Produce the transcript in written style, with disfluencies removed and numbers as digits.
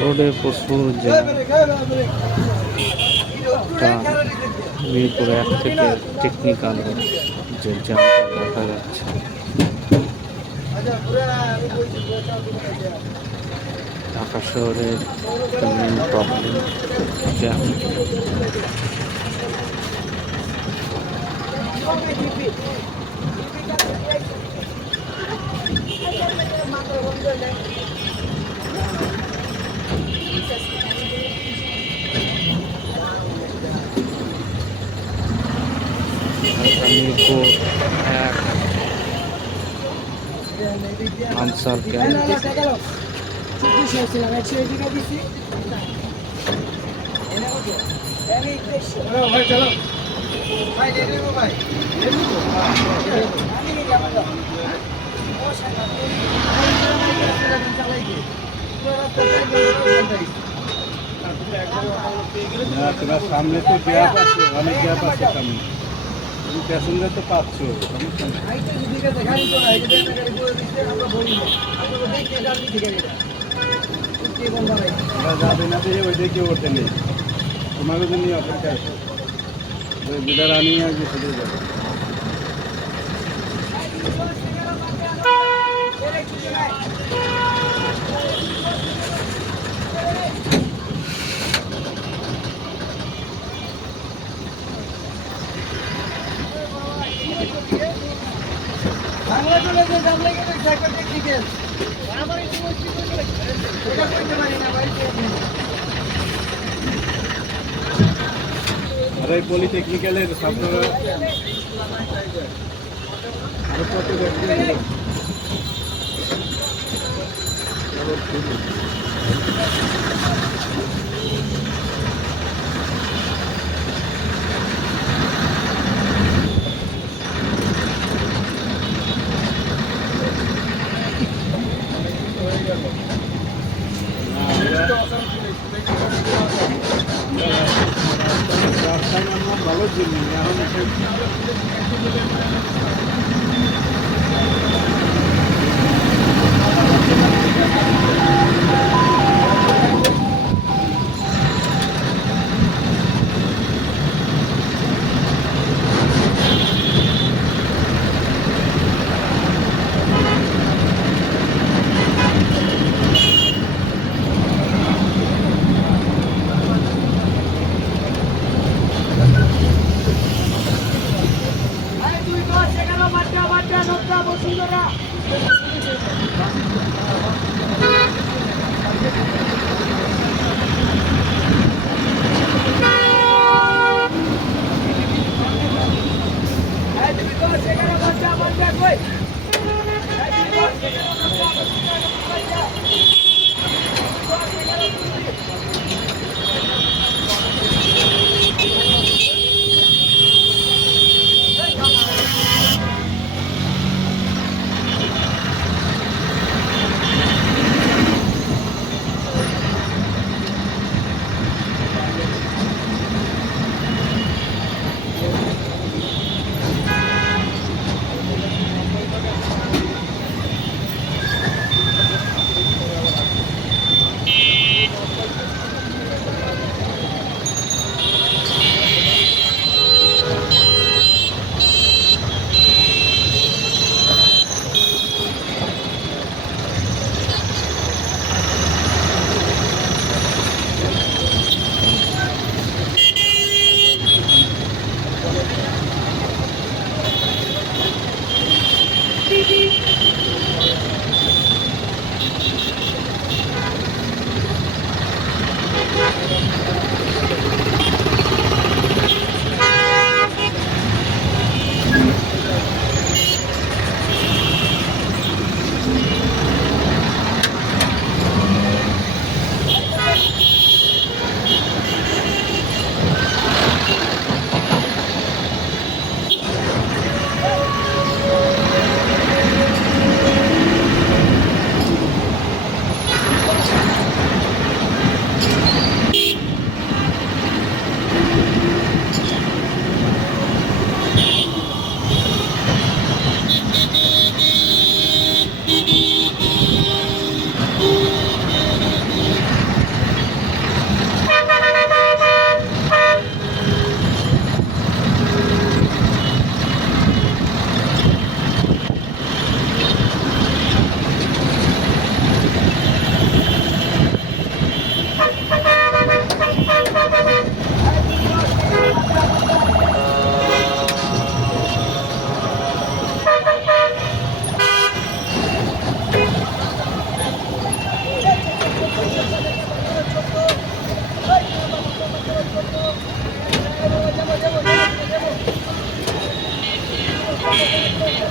রোডে প্রচুর জ্যাম। মিরপুর 1 থেকে টেকনিক্যাল যে জ্যামটা দেখা যাচ্ছে, ঢাকা শহরের main problem jam. Mirpur 1 Ansar camp. সামনে তো গ্যাপ আছে, অনেক গ্যাপ আছে সামনে, প্যাসেঞ্জার তো পাচ্ছ। যাবে না দিয়ে ওই দিকে ওঠে নেই, তোমাকে তো নিয়ে অপেক্ষা আছে, ওই বিদার আনিয়ে আসবে সেটাই যাবে। আর এই পলিটেকনিক্যালের ছাত্ররা কত দেখতে ভালো জিনিস এখন